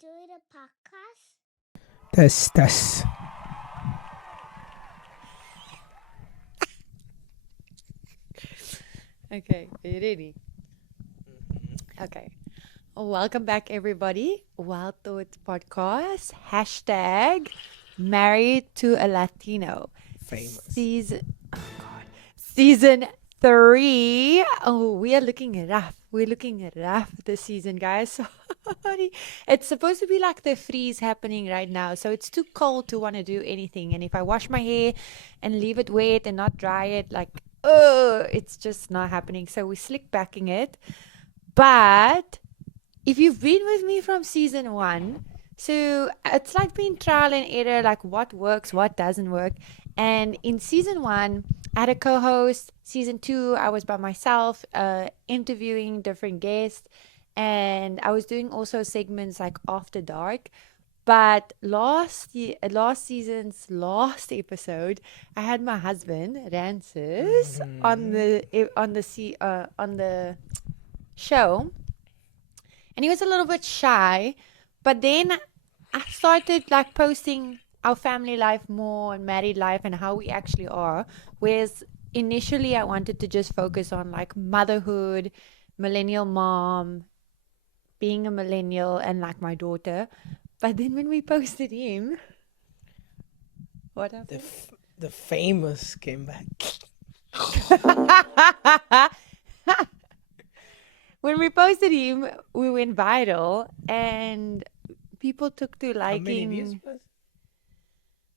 doing a podcast? Test. Okay, are you ready? Okay. Welcome back, everybody. Wild Thoughts Podcast. Hashtag Married to a Latino. Famous. Season 3. Oh, we are looking rough. We're looking rough this season, guys. Sorry. It's supposed to be like the freeze happening right now. So it's too cold to want to do anything. And if I wash my hair and leave it wet and not dry it, it's just not happening. So we're slick backing it. But if you've been with me from season 1, so it's like been trial and error, like what works, what doesn't work. And in season 1, I had a co-host. Season 2, I was by myself, interviewing different guests. And I was doing also segments like After Dark. But last season's last episode, I had my husband Rancis on the show, and he was a little bit shy. But then I started like posting our family life more and married life and how we actually are. Whereas initially I wanted to just focus on like motherhood, millennial mom, being a millennial, and like my daughter. But then when we posted him, what happened? The famous came back. When we posted him, we went viral, and people took to How many views liking. was?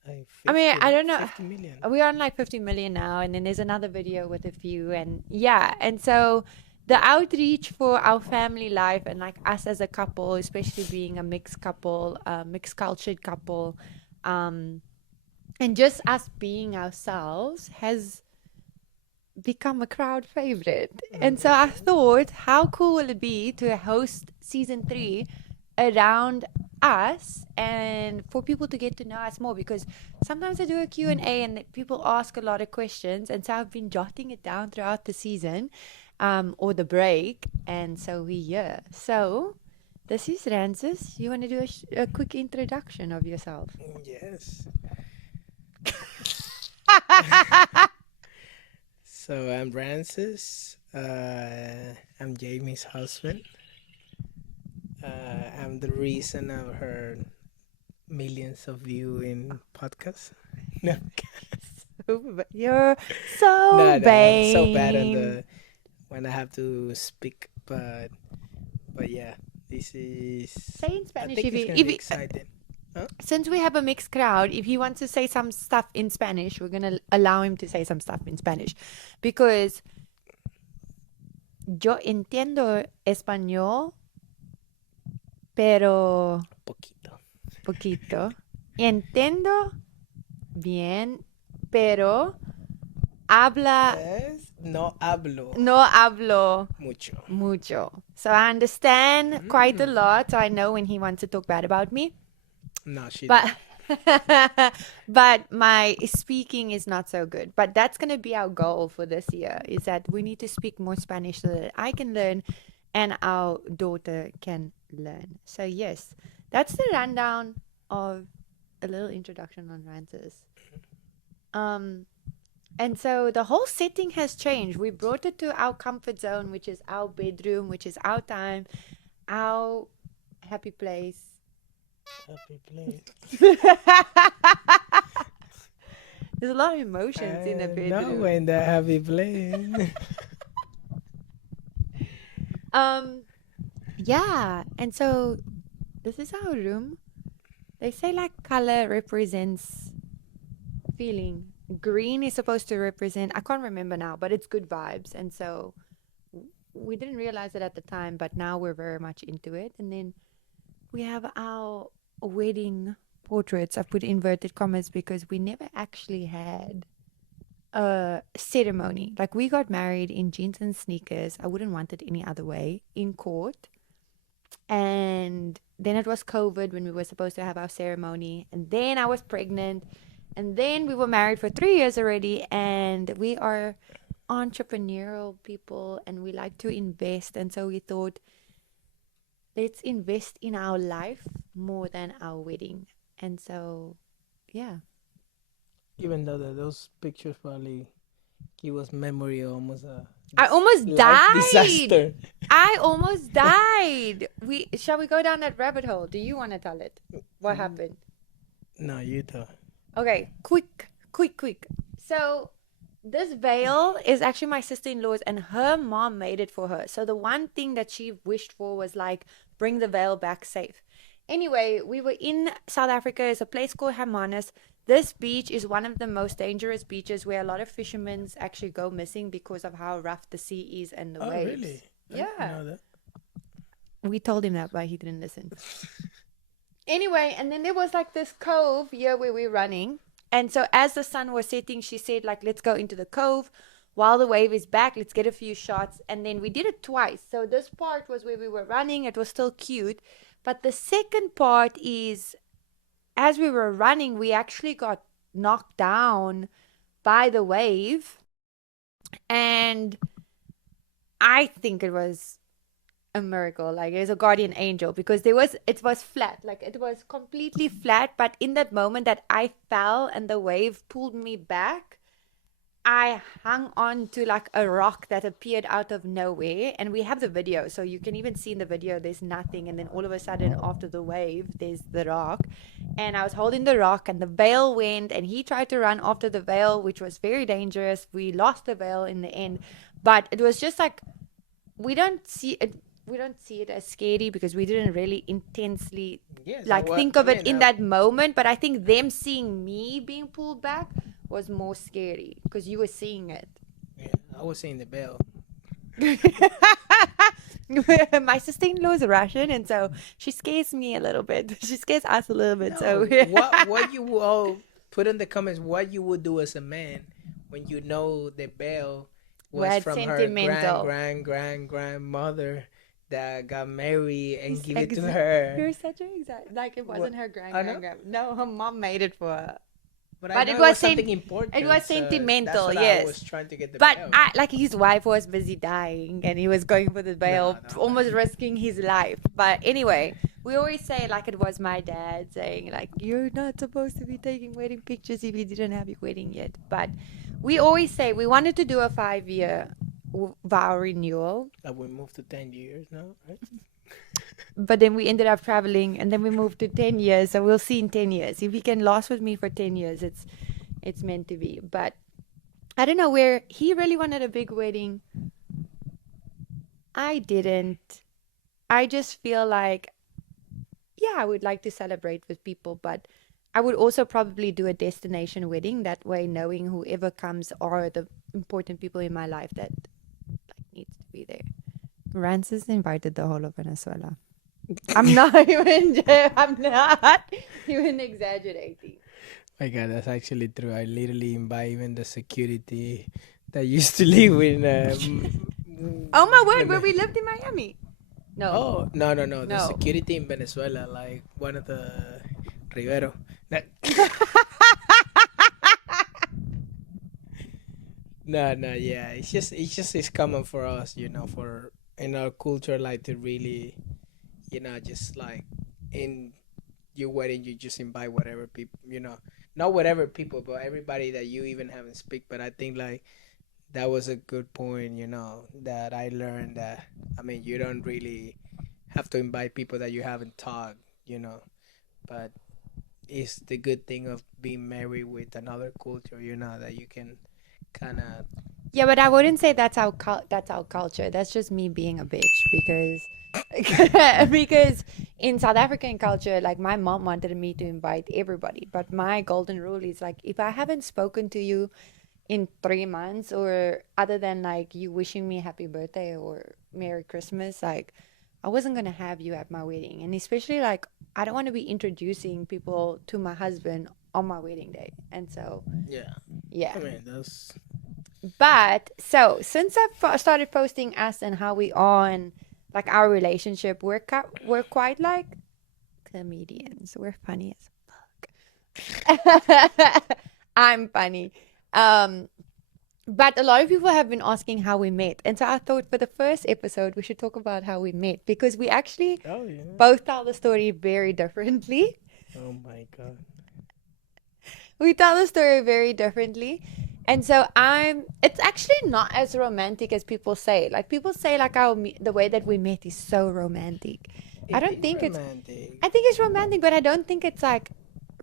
Like I mean, 50, I don't know. 50 million. We're on like 50 million now, and then there's another video with a few, and yeah, and so the outreach for our family life and like us as a couple, especially being a mixed couple, mixed cultured couple, and just us being ourselves has become a crowd favorite. And so I thought, how cool will it be to host season 3 around us and for people to get to know us more, because sometimes I do a Q&A and people ask a lot of questions, and so I've been jotting it down throughout the season or the break, and so we're here. So this is Rancis. You want to do a quick introduction of yourself? Yes. So I'm Rancis. I'm Jamie's husband. I'm the reason I've heard millions of you in podcasts. No, You're so no, I'm vain. so bad on when I have to speak, but yeah, this is. Say in Spanish I think it's gonna be exciting. Since we have a mixed crowd, if he wants to say some stuff in Spanish, we're gonna allow him to say some stuff in Spanish, because yo entiendo español, pero poquito. Entiendo bien, pero habla Yes, no hablo no hablo mucho. So I understand quite a lot. So I know when he wants to talk bad about me. No, she. But but my speaking is not so good. But that's going to be our goal for this year, is that we need to speak more Spanish so that I can learn and our daughter can learn. So yes, that's the rundown of a little introduction on Rancis. And so the whole setting has changed. We brought it to our comfort zone, which is our bedroom, which is our time, our happy place. Happy place. There's a lot of emotions in the bedroom. No, in the happy place. Yeah, and so this is our room. They say like color represents feeling. Green is supposed to represent, I can't remember now, but it's good vibes. And so we didn't realize it at the time, but now we're very much into it. And then we have our wedding portraits. I've put inverted commas because we never actually had a ceremony. Like, we got married in jeans and sneakers. I wouldn't want it any other way, in court. And then it was COVID when we were supposed to have our ceremony. And then I was pregnant. And then we were married for 3 years already. And we are entrepreneurial people and we like to invest. And so we thought, let's invest in our life more than our wedding. And so, yeah. Even though those pictures probably give us memory of almost a I almost life died. disaster. I almost died. Shall we go down that rabbit hole? Do you want to tell it? What happened? No, you thought. Okay, quick. So this veil is actually my sister-in-law's, and her mom made it for her. So the one thing that she wished for was like bring the veil back safe. Anyway, we were in South Africa. It's a place called Hermanus. This beach is one of the most dangerous beaches where a lot of fishermen actually go missing because of how rough the sea is and the Oh, waves. really? I didn't Yeah. know that. We told him that, but he didn't listen. Anyway, and then there was like this cove here where we're running. And so as the sun was setting, she said, like, let's go into the cove while the wave is back. Let's get a few shots. And then we did it twice. So this part was where we were running. It was still cute. But the second part is as we were running, we actually got knocked down by the wave. And I think it was a miracle, like it was a guardian angel, because it was flat, like it was completely flat, but in that moment that I fell and the wave pulled me back, I hung on to like a rock that appeared out of nowhere. And we have the video, so you can even see in the video there's nothing, and then all of a sudden after the wave there's the rock, and I was holding the rock and the veil went, and he tried to run after the veil, which was very dangerous. We lost the veil in the end, but it was just like we don't see it as scary because we didn't really intensely Yes. like think of it in that moment. But I think them seeing me being pulled back was more scary because you were seeing it. Yeah, I was saying the bell. My sister-in-law is Russian, and so she scares me a little bit. She scares us a little bit. No, So what you all put in the comments what you would do as a man when you know the bell was What from her sentimental. grandmother that got married and He's give it to exa- her. You're such an exact. Like it wasn't her I know. grand. No, her mom made it for her. But I But know it it was was something important. it was so that's sentimental, what I yes. was trying to get the But bell. like his wife was busy dying, and he was going for the bail, No. almost risking his life. But anyway, we always say like it was my dad saying like you're not supposed to be taking wedding pictures if you didn't have your wedding yet. But we always say we wanted to do a 5-year vow renewal, We moved to 10 years now, right? but then we ended up traveling, and then we moved to 10 years. So we'll see in 10 years if he can last with me for 10 years. It's meant to be. But I don't know, where he really wanted a big wedding. I didn't. I just feel like, yeah, I would like to celebrate with people, but I would also probably do a destination wedding. That way, knowing whoever comes are the important people in my life that like needs to be there. Rancis invited the whole of Venezuela. I'm not even exaggerating. My God, that's actually true. I literally invite even the security that used to live in. Oh my word, where we lived in Miami. No. Oh, no. The No. security in Venezuela, like one of the Rivero. No, yeah. It's common for us, for in our culture, like to really, just like in your wedding, you just invite whatever people, not whatever people, but everybody that you even haven't speak. But I think like that was a good point, that I learned that I mean you don't really have to invite people that you haven't talked, but it's the good thing of being married with another culture, that you can kind of. Yeah, but I wouldn't say that's our culture. That's just me being a bitch because because in South African culture, like my mom wanted me to invite everybody, but my golden rule is like if I haven't spoken to you in 3 months, or other than like you wishing me happy birthday or Merry Christmas, like I wasn't gonna have you at my wedding. And especially like I don't want to be introducing people to my husband on my wedding day. And so Yeah, yeah. I mean that's. But so since I've started posting us and how we are and like our relationship, we're quite like comedians. We're funny as fuck. I'm funny. But a lot of people have been asking how we met. And so I thought for the first episode, we should talk about how we met because we actually Oh yeah. both tell the story very differently. Oh my god. We tell the story very differently. And so it's actually not as romantic as people say. Like people say like the way that we met is so romantic. I It don't is think romantic. I think it's romantic, but I don't think it's like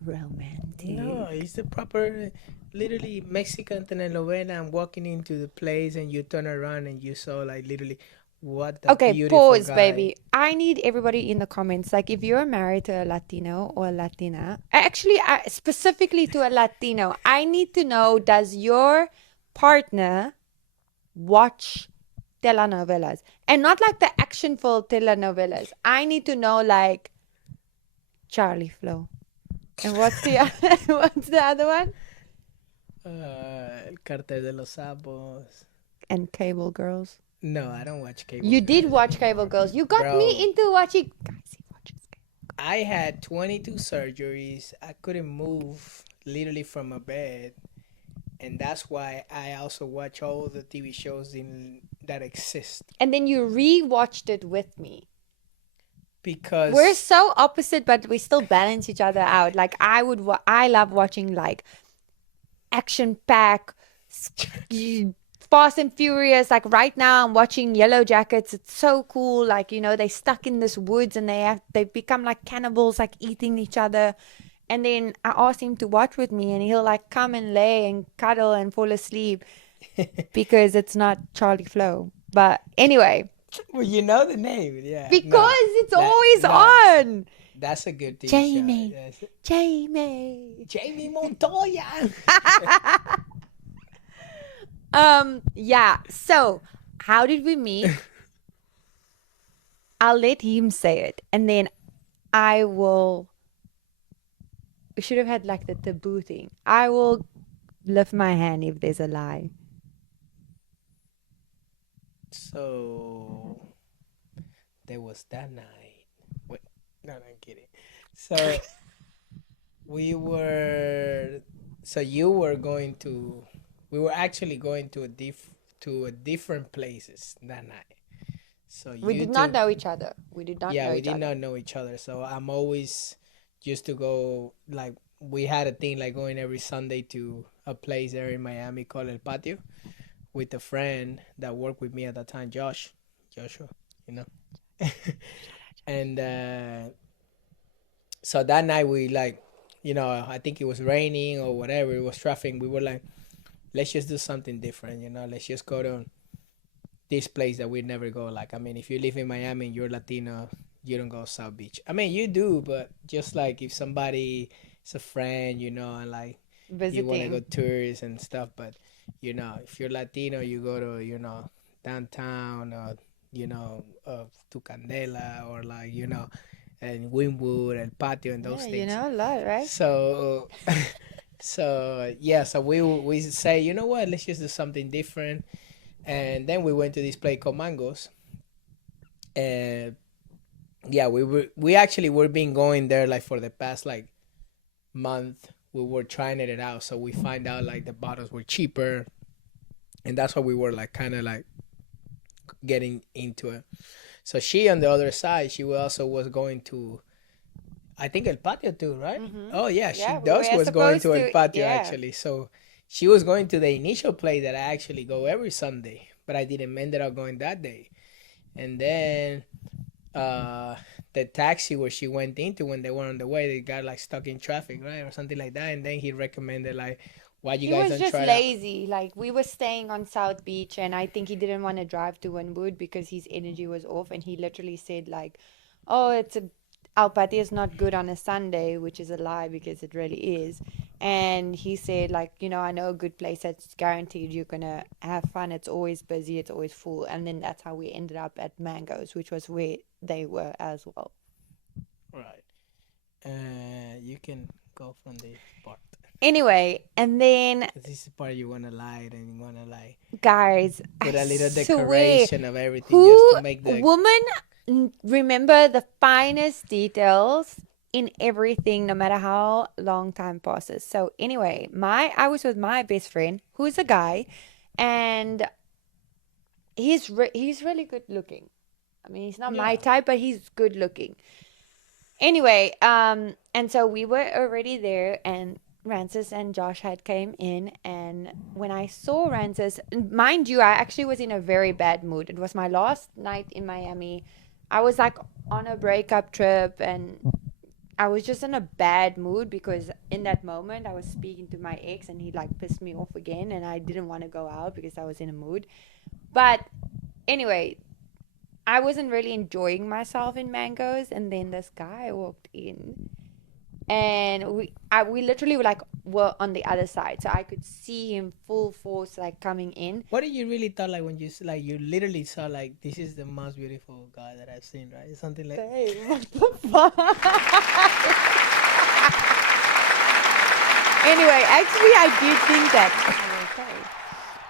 No, romantic. it's the proper, literally Mexican telenovela. I'm walking into the place and you turn around and you saw like literally, what a Okay, beautiful pause, guy. baby. I need everybody in the comments. Like, if you're married to a Latino or a Latina, actually, specifically to a Latino, I need to know, does your partner watch telenovelas? And not like the actionful telenovelas. I need to know, like, Charlie Flow. And what's the what's the other one? El cartel de los sapos. And Cable Girls. No, I don't watch cable You did girls. watch Cable Girls. You got me Bro, into watching. Guys, he watches I had 22 surgeries. I couldn't move literally from my bed. And that's why I also watch all the TV shows that exist. and then you re-watched it with me. We're Because so opposite, but we still balance each other out. Like I love watching like action pack, Fast and Furious. Like right now, I'm watching Yellow Jackets. It's so cool. Like they stuck in this woods and they become like cannibals, like eating each other. And then I asked him to watch with me, and he'll like come and lay and cuddle and fall asleep because it's not Charlie Flow. But anyway, well, you know the name, yeah. because No, it's that always no, on. that's a good TV show. Jamie. That's Jamie. Jamie Montoya. Yeah. So, how did we meet? I'll let him say it, and then I will. We should have had like the taboo thing. I will lift my hand if there's a lie. So there was that night. Wait, no, no, I'm kidding. So we were. So you were going to. We were actually going to a different places that night. So We you did not took. know each other. We did not Yeah, know we each did other. not know each other. So I'm always used to go, like, we had a thing like going every Sunday to a place there in Miami called El Patio with a friend that worked with me at that time, Joshua, you know. And so that night we like, I think it was raining or whatever, it was traffic. We were like, let's just do something different, let's just go to this place that we never go. Like, I mean, if you live in Miami and you're Latino, you don't go South Beach. I mean, you do, but just like if somebody is a friend, and like you want to go Visiting. tourist and stuff, but if you're Latino, you go to downtown or to Candela or like and Wynwood and Patio and Yeah, those you things. know a lot, right? So so yeah, so we say, you know what, let's just do something different. And then we went to this place called Mangoes. And yeah, we actually were been going there like for the past like month. We were trying it out, so we find out like the bottles were cheaper, and that's why we were like kind of like getting into it. So she on the other side, she also was going to, I think, El Patio too, right? Mm-hmm. Oh yeah, she Yeah, we does were was going supposed to El to. Patio Yeah. actually. So she was going to the initial place that I actually go every Sunday, but I didn't ended up going that day. And then uh the taxi where she went into, when they were on the way, they got like stuck in traffic, right, or something like that. And then he recommended like, why you He guys was don't just try it out? lazy. Like we were staying on South Beach, and I think he didn't want to drive to Wynwood because his energy was off, and he literally said like, "Oh, Al Pati is not good on a Sunday," which is a lie because it really is. And he said like, I know a good place that's guaranteed you're gonna have fun. It's always busy. It's always full. And then that's how we ended up at Mangoes, which was where they were as well. Right. You can go from the part. Anyway, and then This is the part you want to lie and you want to like guys, I put a little swear, decoration of everything just to who make the. women remember the finest details in everything, no matter how long time passes. So anyway, I was with my best friend, who's a guy, and he's really good looking. I mean, he's not my Yeah. type, but he's good looking. Anyway, and so we were already there, and Rancis and Josh had came in, and when I saw Rancis, mind you, I actually was in a very bad mood. It was my last night in Miami. I was like on a breakup trip, and I was just in a bad mood because in that moment I was speaking to my ex, and he like pissed me off again, and I didn't want to go out because I was in a mood. But anyway, I wasn't really enjoying myself in Mangoes, and then this guy walked in, and we literally were on the other side, so I could see him full force like coming in. What did you really thought like when you like you literally saw like this is the most beautiful guy that I've seen, right? Something like. Babe, what the fuck? Anyway, actually, I did think that.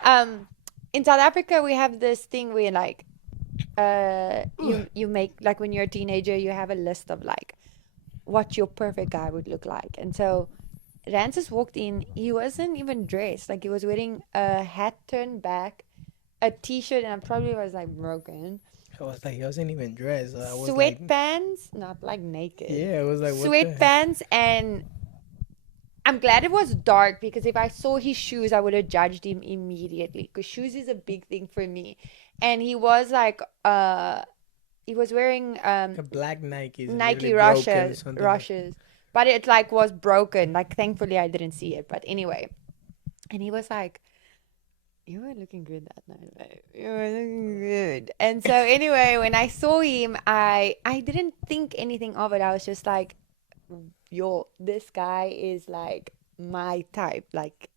Okay. In South Africa, we have this thing where like, you make like when you're a teenager, you have a list of like what your perfect guy would look like. And so Rancis walked in, he wasn't even dressed. Like he was wearing a hat turned back, a t-shirt, and I probably was like broken. I was like, he wasn't even dressed. I was like, Sweatpants, not like naked. yeah, I was like, what the heck? Sweatpants, and I'm glad it was dark because if I saw his shoes, I would have judged him immediately because shoes is a big thing for me. And he was like, he was wearing A black Nike. Nike Really broken or rushes, something like. rushes, but it like was broken. Like thankfully I didn't see it. But anyway, and he was like, "You were looking good that night, babe. You were looking good." And so anyway, when I saw him, I didn't think anything of it. I was just like, "Yo, this guy is like my type, like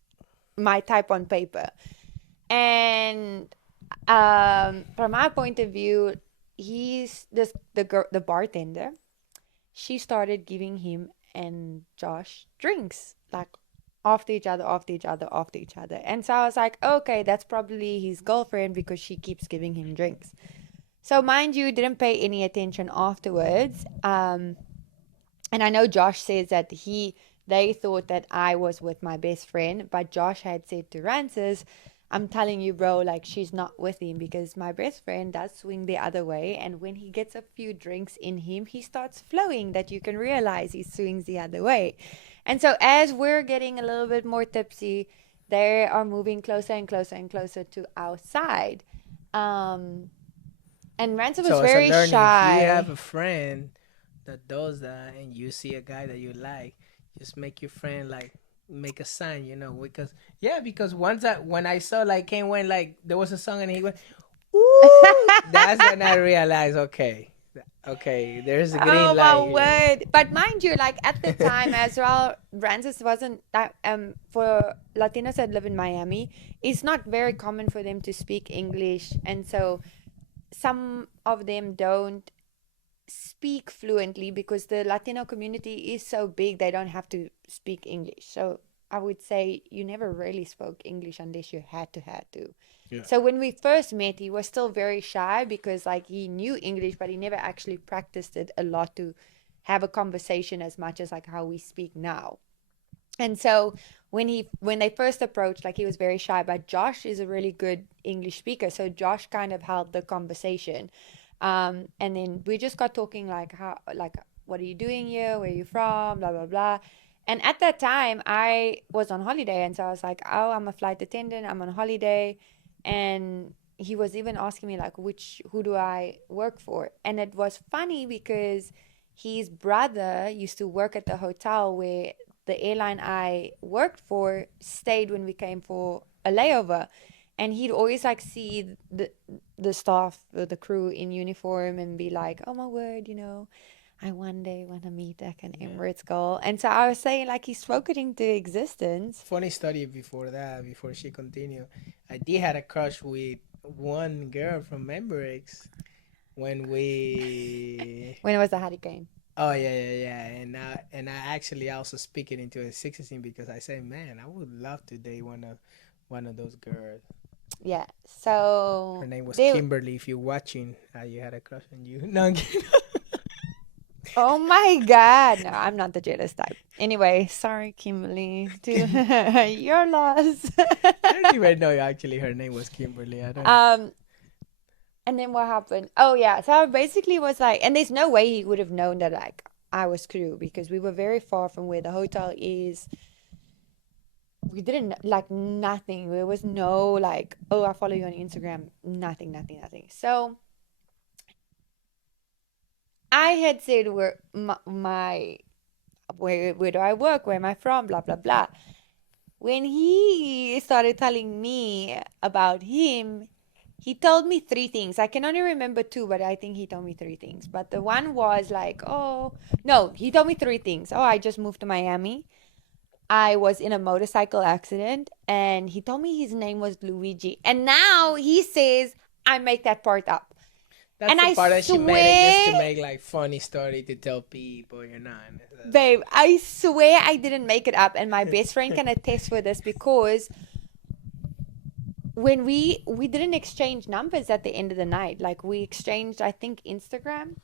my type on paper." And from my point of view, he's this the girl, the bartender. She started giving him and Josh drinks like after each other, after each other, after each other. And so I was like, okay, that's probably his girlfriend because she keeps giving him drinks. So mind you, didn't pay any attention afterwards. And I know Josh says that they thought that I was with my best friend, but Josh had said to Rancis, I'm telling you, bro, like she's not with him because my best friend does swing the other way. And when he gets a few drinks in him, he starts flowing that you can realize he swings the other way. And so as we're getting a little bit more tipsy, they are moving closer and closer and closer to our side. Um, and Ransom was So it's a very learning. If you shy. have a friend that does that, and you see a guy that you like, just make your friend like make a sign, because because once when I saw like Kane went like there was a song and he went, ooh, that's when I realized, okay, there's a Oh green my light here. word! But mind you, like at the time as well, Rancis wasn't that for Latinos that live in Miami, it's not very common for them to speak English, and so some of them don't speak fluently because the Latino community is so big they don't have to speak English. So I would say you never really spoke English unless you had to. Yeah. So when we first met, he was still very shy because like he knew English, but he never actually practiced it a lot to have a conversation as much as like how we speak now. And so when they first approached, like he was very shy, but Josh is a really good English speaker. So Josh kind of held the conversation. And then we just got talking like what are you doing here? Where are you from? Blah blah blah. And at that time I was on holiday, and so I was like, oh, I'm a flight attendant, I'm on holiday. And he was even asking me like who do I work for? And it was funny because his brother used to work at the hotel where the airline I worked for stayed when we came for a layover. And he'd always like see the staff, the crew in uniform and be like, oh my word, I one day want to meet like an Yeah. Emirates girl. And so I was saying like he spoke it into existence. Funny story before that, before she continued. I did had a crush with one girl from Emirates when we. When it was a hurricane. Oh yeah. And I actually also speak it into a 16 because I say, man, I would love to date one of those girls. Yeah. Her So name was they Kimberly. If you're watching, you had a crush on you. No, I'm kidding. oh my God. No, I'm not the jealous type. Anyway, sorry, Kimberly. Your loss. I don't even know actually her name was Kimberly. I don't. um, and then what happened? Oh yeah, so I basically was like, and there's no way he would have known that like I was crew because we were very far from where the hotel is. We didn't like nothing. There was no like, oh, I follow you on Instagram. Nothing, nothing, nothing. So I had said where my where do I work? Where am I from? Blah blah blah. When he started telling me about him, he told me three things. I can only remember two, but I think he told me three things. But the one was like, oh, no, he told me three things. Oh, I just moved to Miami. I was in a motorcycle accident, and he told me his name was Luigi. And now he says I make that part up. That's And the I part that she made it just to swear, make like funny story to tell people, you know. babe, I swear I didn't make it up. And my best friend can attest for this because when we didn't exchange numbers at the end of the night. Like we exchanged, I think, Instagram.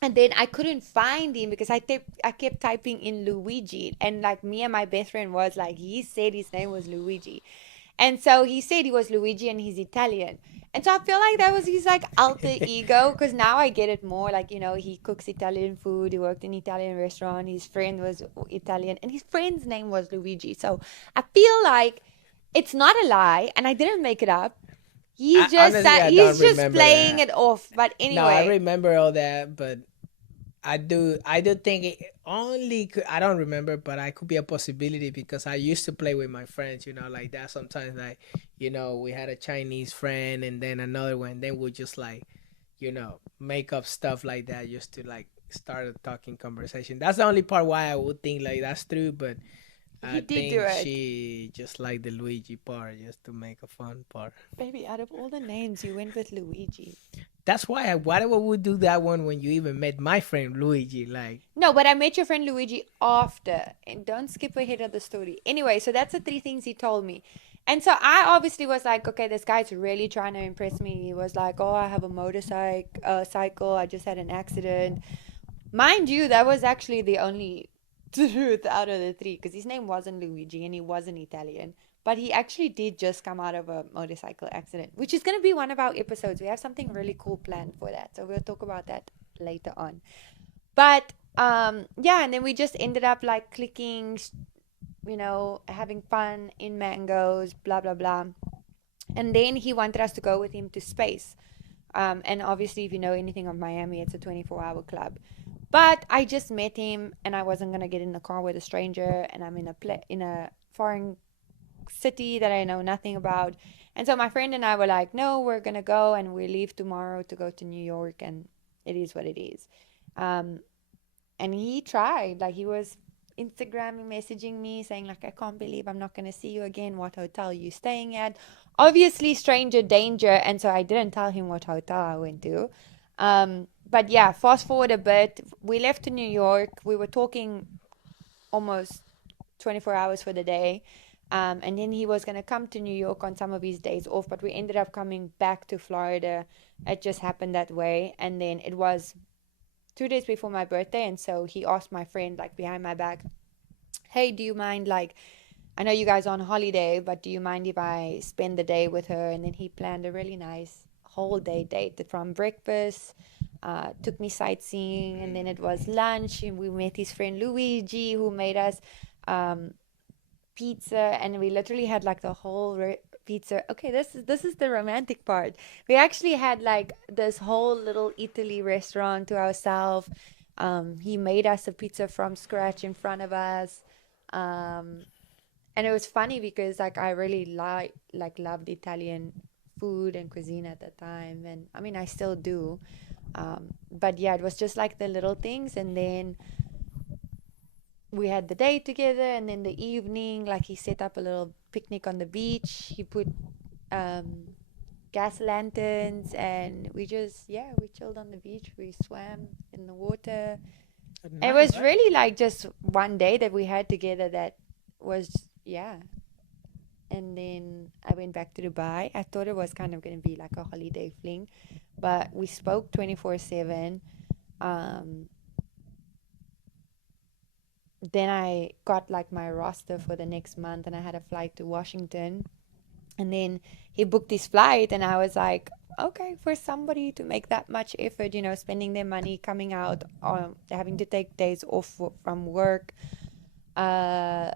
And then I couldn't find him because I kept typing in Luigi, and like me and my best friend was like, he said his name was Luigi, and so he said he was Luigi and he's Italian, and so I feel like that was his like alter ego because now I get it more. Like he cooks Italian food, he worked in Italian restaurant, his friend was Italian, and his friend's name was Luigi. So I feel like it's not a lie, and I didn't make it up. I honestly I don't He's just remember playing that. it off. But No, I anyway, remember all that, but I do think it only could, I don't remember, but I could be a possibility because I used to play with my friends, like that sometimes. Like, we had a Chinese friend and then another one, then we'll just like, make up stuff like that just to like start a talking conversation. That's the only part why I would think like that's true, but he I did do think it. she just like the Luigi part just to make a fun part. Baby, out of all the names, you went with Luigi. That's why would we do that one when you even met my friend Luigi? Like, No, but I met your friend Luigi after. And don't skip ahead of the story. Anyway, so that's the three things he told me. And so I obviously was like, okay, this guy's really trying to impress me. He was like, oh, I have a motorcycle. I just had an accident. Mind you, that was actually the only truth out of the three because his name wasn't Luigi and he wasn't Italian. But he actually did just come out of a motorcycle accident, which is going to be one of our episodes. We have something really cool planned for that. So we'll talk about that later on. But yeah, and then we just ended up like clicking, having fun in mangoes, blah, blah, blah. And then he wanted us to go with him to space. And obviously, if you know anything of Miami, it's a 24-hour club. But I just met him, and I wasn't gonna get in the car with a stranger, and I'm in a foreign city that I know nothing about. And so my friend and I were like, no, we're gonna go, and we leave tomorrow to go to New York, and it is what it is. Um, and he tried, like he was Instagramming, messaging me, saying like, I can't believe I'm not gonna see you again. What hotel are you staying at? Obviously, stranger danger, and so I didn't tell him what hotel I went to. But yeah, fast forward a bit, we left to New York. We were talking almost 24 hours for the day. And then he was going to come to New York on some of his days off, but we ended up coming back to Florida. It just happened that way. And then it was 2 days before my birthday. And so he asked my friend, like behind my back, hey, do you mind, like, I know you guys are on holiday, but do you mind if I spend the day with her? And then he planned a really nice whole day date from breakfast. Took me sightseeing, and then it was lunch, and we met his friend Luigi, who made us um, pizza, and we literally had like the whole pizza. Okay, this is the romantic part. We actually had like this whole little Italy restaurant to ourselves. He made us a pizza from scratch in front of us. Um, and it was funny because like I really loved Italian food and cuisine at the time, and I mean I still do. But yeah, it was just like the little things, and then we had the day together, and then the evening, like he set up a little picnic on the beach. He put um, gas lanterns, and we just we chilled on the beach. We swam in the water. It nice, was right? really like just one day that we had together that was and then I went back to Dubai. I thought it was kind of going to be like a holiday fling, but we spoke 24/7. Um, then I got like my roster for the next month, and I had a flight to Washington. And then he booked his flight, and I was like, okay, for somebody to make that much effort, spending their money, coming out, having to take days off from work. Uh,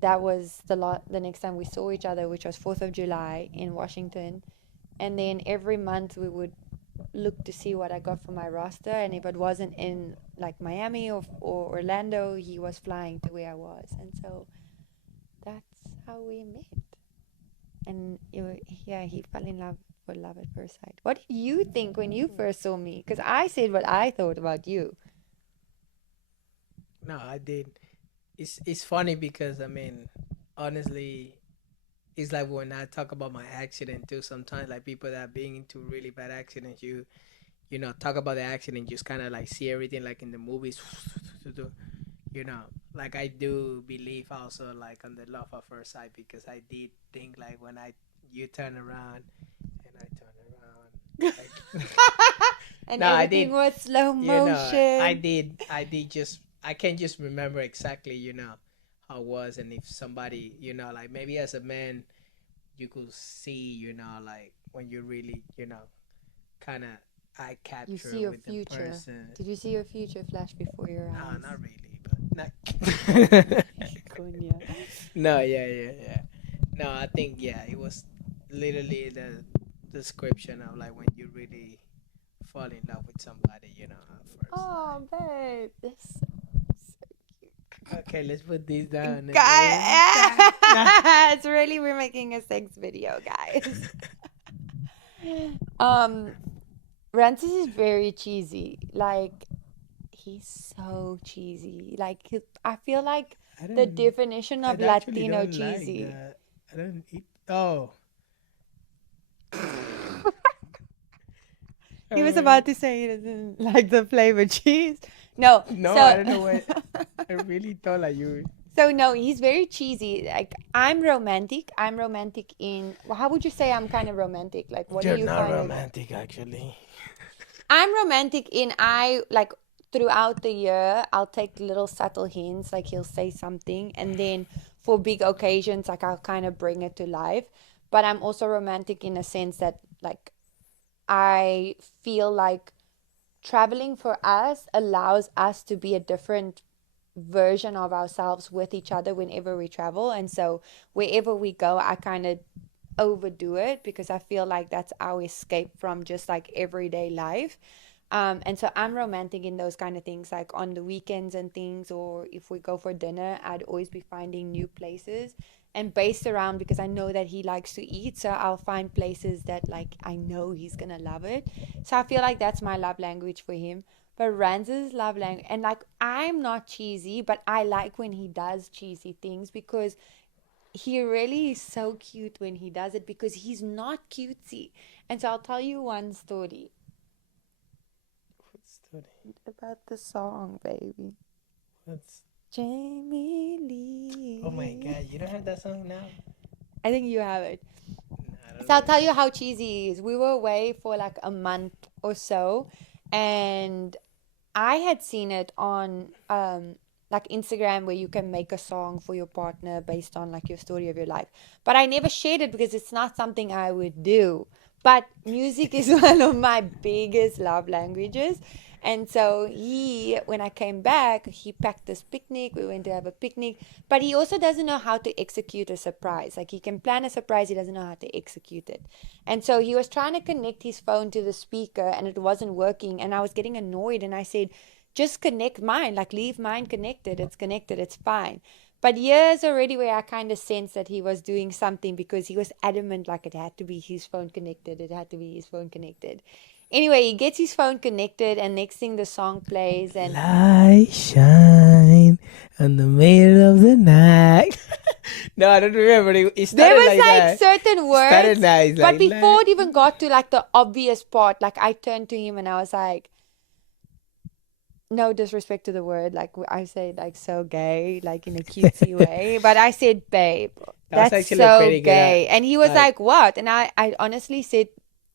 that was the next time we saw each other, which was 4th of July in Washington. And then every month we would look to see what I got for my roster, and if it wasn't in like Miami or Orlando, he was flying to where I was, and so that's how we met. And yeah, he fell in love for love at first sight. What did you think when you first saw me? Because I said what I thought about you. No, I did. It's funny because I mean, honestly, it's like when I talk about my accident too. Sometimes like people that are being into really bad accidents, talk about the accident, just kind of like see everything like in the movies, you know. Like I do believe also like on the love at first sight because I did think like when I you turn around and I turn around, like And no, I everything did. was slow I motion. did. I did just. I can't just remember exactly, how it was, and if somebody, like maybe as a man, you could see, like when you really, kind of eye You capture see your with the future. person. Did you see your future flash before your No, eyes? not really, but not. Konya. No, yeah, yeah, yeah. No, I think yeah, it was literally the description of like when you really fall in love with somebody, at first. Oh, babe, that's so Okay, let's put this down and then guy. nah. It's really we're making a sex video, guys. Um, Rancis is very cheesy. Like he's so cheesy. Like I feel like I the don't. definition I of actually Latino don't like cheesy. that. I don't eat. Oh. He was Uh, about to say he doesn't like the flavor cheese. No, no, I so don't know what. I really thought like you. so no, he's very cheesy. Like I'm romantic. I'm romantic in well, how would you say I'm kind of romantic? Like what do You're you not find it? romantic, actually. I'm romantic in I like throughout the year I'll take little subtle hints, like he'll say something, and then for big occasions like I'll kind of bring it to life. But I'm also romantic in a sense that like I feel like traveling for us allows us to be a different version of ourselves with each other whenever we travel. And so wherever we go, I kind of overdo it because I feel like that's our escape from just like everyday life. And so I'm romantic in those kind of things, like on the weekends and things, or if we go for dinner, I'd always be finding new places and based around because I know that he likes to eat. So I'll find places that like I know he's gonna love it. So I feel like that's my love language for him. But Ranz's love language, and like I'm not cheesy, but I like when he does cheesy things because he really is so cute when he does it because he's not cutesy. And so I'll tell you one story What's the about the song, baby. What's? Jamie Oh my Lee. God! You don't have that song now? I think you have it. No, I don't So I'll tell remember. you how cheesy he is. We were away for like a month or so, and I had seen it on like Instagram where you can make a song for your partner based on like your story of your life. But I never shared it because it's not something I would do. But music is one of my biggest love languages. And so when I came back, he packed this picnic. We went to have a picnic. But he also doesn't know how to execute a surprise. Like he can plan a surprise, he doesn't know how to execute it. And so he was trying to connect his phone to the speaker and it wasn't working. And I was getting annoyed and I said, just connect mine, like leave mine connected, it's fine. But years already where I kind of sensed that he was doing something because he was adamant like it had to be his phone connected, it had to be his phone connected. Anyway, he gets his phone connected and next thing the song plays and Light shine on the middle of the night. No, I don't remember. It there started was like like that. certain It started words, nice, but like before it even got to like the obvious part, like I turned to him and I was like, no disrespect to the word, like I said, like so gay, like in a cutesy way, but I said, babe, that was that's actually so pretty good. gay. And he was Like like, what? And I honestly said,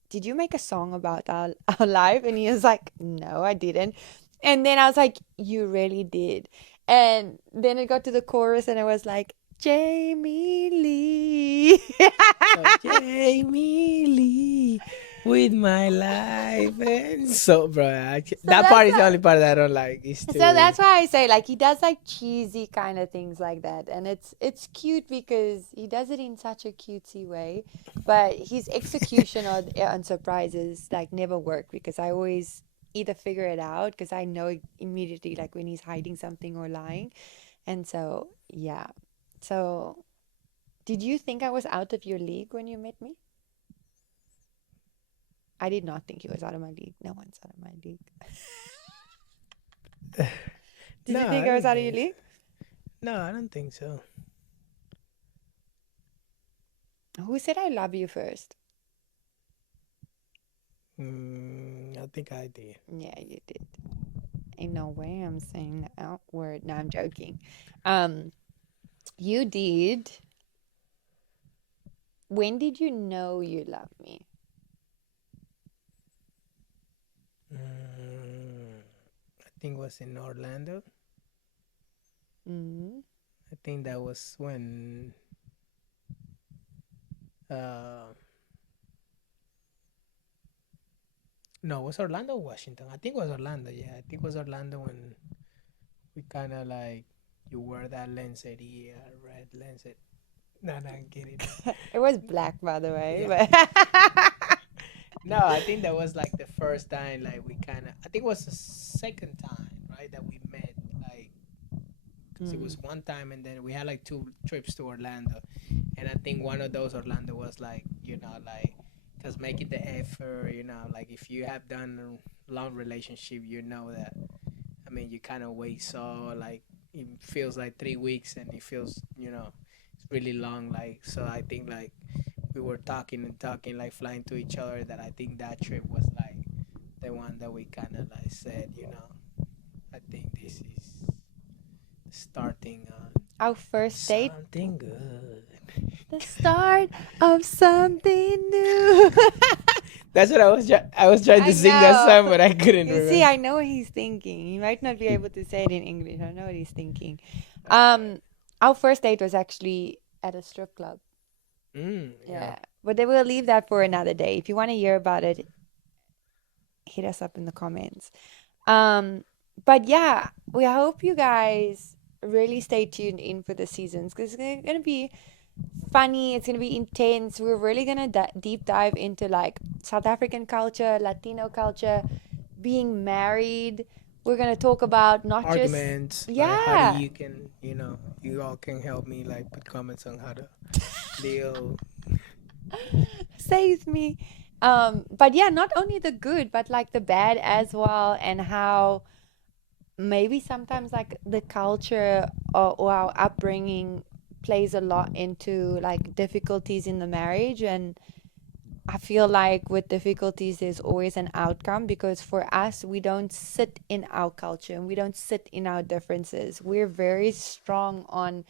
did you make a song about our life? And he was like, no, I didn't. And then I was like, you really did. And then it got to the chorus and it was like, Jamie Lee. So Jamie Lee with my life and so bro, So that that's part is the why, only part that I don't like. Is so to that's why I say like he does like cheesy kind of things like that, and it's cute because he does it in such a cutesy way, but his execution on surprises like never work because I always either figure it out because I know immediately like when he's hiding something or lying, and so yeah. So did you think I was out of your league when you met me? I did not think he was out of my league. No one's out of my league. Did no, you think I I was don't out of your think. league? No, I don't think so. Who said I love you first? I think I did. Yeah, you did. Ain't no way I'm saying the out word. No, I'm joking. Um, you did. When did you know you love me? I think it was in Orlando. Mm, I think that was when uh no, it was Orlando or Washington. I think it was Orlando, yeah. I think it was Orlando when we kinda like you wear that lenseria, red lenset. No, no, I'm kidding. it was black, by the way, Yeah. but No, I think that was like the first time like we kinda I think it was the second time, right, that we met like because it Mm, was one time and then we had like two trips to Orlando, and I think one of those Orlando was like like because making the effort, like if you have done a long relationship, you know that I mean you kind of wait so like it feels like 3 weeks and it feels it's really long like so I think like we were talking and talking like flying to each other that I think that trip was like the one that we kind of like said I think this is starting our first date, something good. the start of something new. That's what I was trying I to sing that know. song, but I couldn't You see, remember. I know what he's thinking. He might not be able to say it in English. I know what he's thinking. Alright. Um, our first date was actually at a strip club. Yeah. Yeah, but then we'll leave that for another day. If you want to hear about it, hit us up in the comments. Um, but yeah, we hope you guys really stay tuned in for the seasons because it's gonna be funny. It's gonna be intense. We're really gonna deep dive into like South African culture, Latino culture, being married. We're gonna talk about not just Arguments, like how do yeah, you can, you all can help me, like put comments on how to deal. save me. But yeah, not only the good, but like the bad as well, and how maybe sometimes like the culture or our upbringing plays a lot into like difficulties in the marriage. And I feel like with difficulties there's always an outcome because for us we don't sit in our culture and we don't sit in our differences. We're very strong on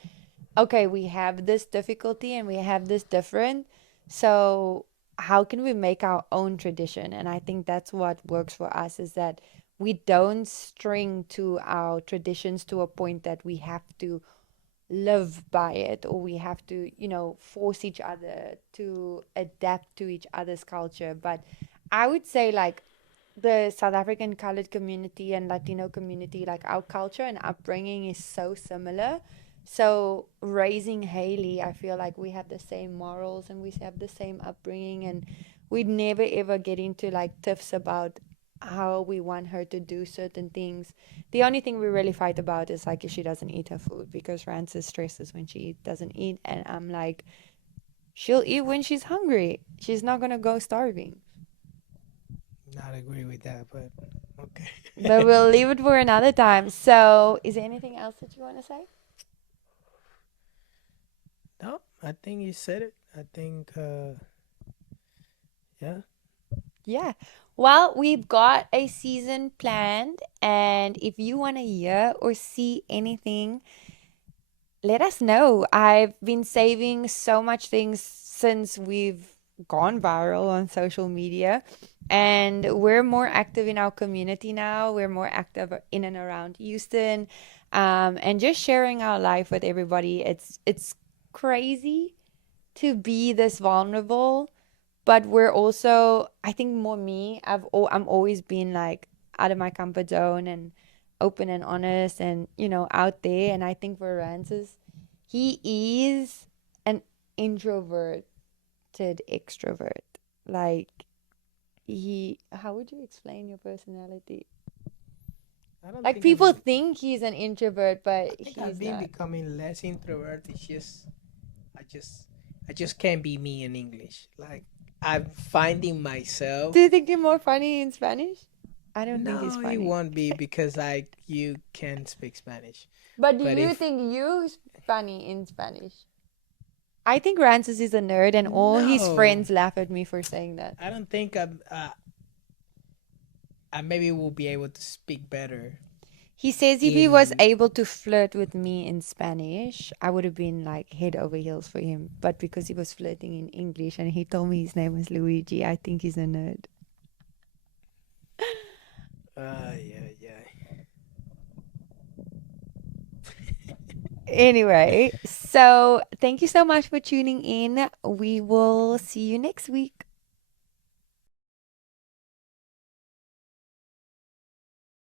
okay, we have this difficulty and we have this different, so how can we make our own tradition? And I think that's what works for us is that we don't string to our traditions to a point that we have to live by it or we have to, force each other to adapt to each other's culture. But I would say, like, the South African colored community and Latino community, like our culture and upbringing is so similar. So raising Haley, I feel like we have the same morals and we have the same upbringing, and we'd never ever get into like tiffs about how we want her to do certain things. The only thing we really fight about is like if she doesn't eat her food because Rancis stresses when she doesn't eat, and I'm like, she'll eat when she's hungry. She's not gonna go starving. Not agree with that, but But okay. we'll leave it for another time. So, is there anything else that you want to say? No, I think you said it. I think, yeah. Yeah. Well, we've got a season planned, and if you want to hear or see anything, let us know. I've been saving so much things since we've gone viral on social media. And we're more active in our community now. We're more active in and around Houston, and just sharing our life with everybody. It's crazy to be this vulnerable, but we're also, I think, more me. I'm always been like out of my comfort zone and open and honest and out there. And I think for Rancis, he is an introverted extrovert. Like, he, how would you explain your personality? I don't Like, think people I'm. think he's an introvert, I but think I've he's been not. becoming less introvert. It's just I just I just can't be me in English. Like I'm finding Do myself. you think you're more funny in Spanish? I don't think he's No, it funny. won't be because I you can speak Spanish. But do But you if think you're funny in Spanish? I think Rancis is a nerd, and all his no, friends laugh at me for saying that. I don't think I maybe will be able to speak better He says if he was in. able to flirt with me in Spanish, I would have been like head over heels for him. But because he was flirting in English and he told me his name was Luigi, I think he's a nerd. Yeah, yeah. Anyway, so thank you so much for tuning in. We will see you next week.